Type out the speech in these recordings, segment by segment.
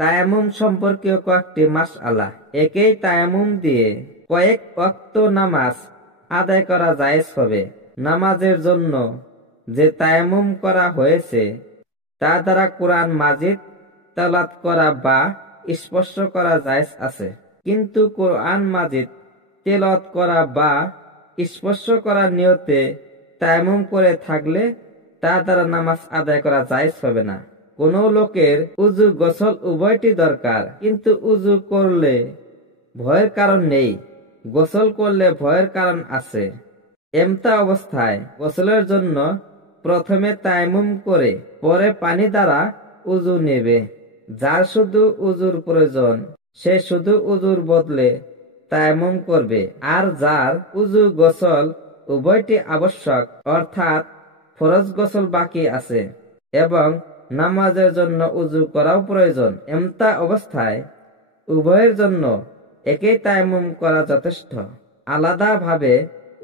তায়াম্মুম সম্পর্কীয় কয়েকটি মাসআলা। একই তায়াম্মুম দিয়ে কয়েক ওয়াক্ত নামাজ আদায় করা জায়েজ হবে। নামাজের জন্য যে তায়াম্মুম করা হয়েছে তা দ্বারা কোরআন মাজিদ তেলাওয়াত করা বা স্পর্শ করা জায়েজ আছে, কিন্তু কোরআন মাজিদ তেলাওয়াত করা বা স্পর্শ করার নিয়তে তায়াম্মুম করে থাকলে তা দ্বারা নামাজ আদায় করা জায়েজ হবে না। কোন লোকের উযু গোসল উভয়টি দরকার, কিন্তু উযু করলে ভয়ের কারণ নেই, গোসল করলে ভয়ের কারণ আছে। এমতা অবস্থায় গোসলের জন্য প্রথমে তায়াম্মুম করে পরে পানি দ্বারা উযু নেবে। যার শুধু উযুর প্রয়োজন সে শুধু উযুর বদলে তায়াম্মুম করবে, আর যার উযু গোসল উভয়টি আবশ্যক অর্থাৎ ফরজ গোসল বাকি আছে এবং নামাজের জন্য উযু করাও প্রয়োজন, এমতা অবস্থায় উভয়ের জন্য একই তায়াম্মুম করা যথেষ্ট। আলাদাভাবে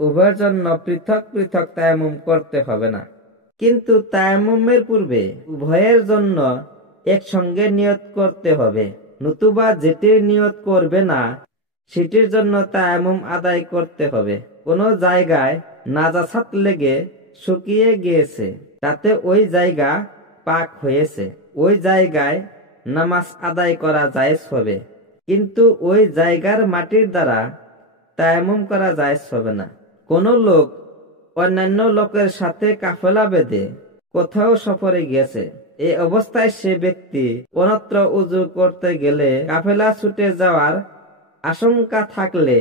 উভয়ের জন্য পৃথক পৃথক তায়াম্মুম করতে হবে না। কিন্তু তায়াম্মুমের পূর্বে উভয়ের জন্য একসঙ্গে নিয়ত করতে হবে, নতুবা যেটির নিয়ত করবে না সেটির জন্য তায়াম্মুম আদায় করতে হবে। কোনো জায়গায় নাজাসাত লেগে শুকিয়ে গিয়েছে, তাতে ওই জায়গা পাক হয়েছে, ওই জায়গায় নামাজ আদায় করা জায়েজ হবে, কিন্তু ওই জায়গার মাটির দ্বারা তায়াম্মুম করা জায়েজ হবে না। কোন লোক অন্যান্য লোকের সাথে কাফেলা বেঁধে কোথাও সফরে গিয়েছে, এই অবস্থায় সে ব্যক্তি অন্যত্র উযু করতে গেলে কাফেলা ছুটে যাওয়ার আশঙ্কা থাকলে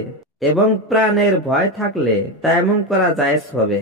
এবং প্রাণের ভয় থাকলে তায়াম্মুম করা জায়েজ হবে।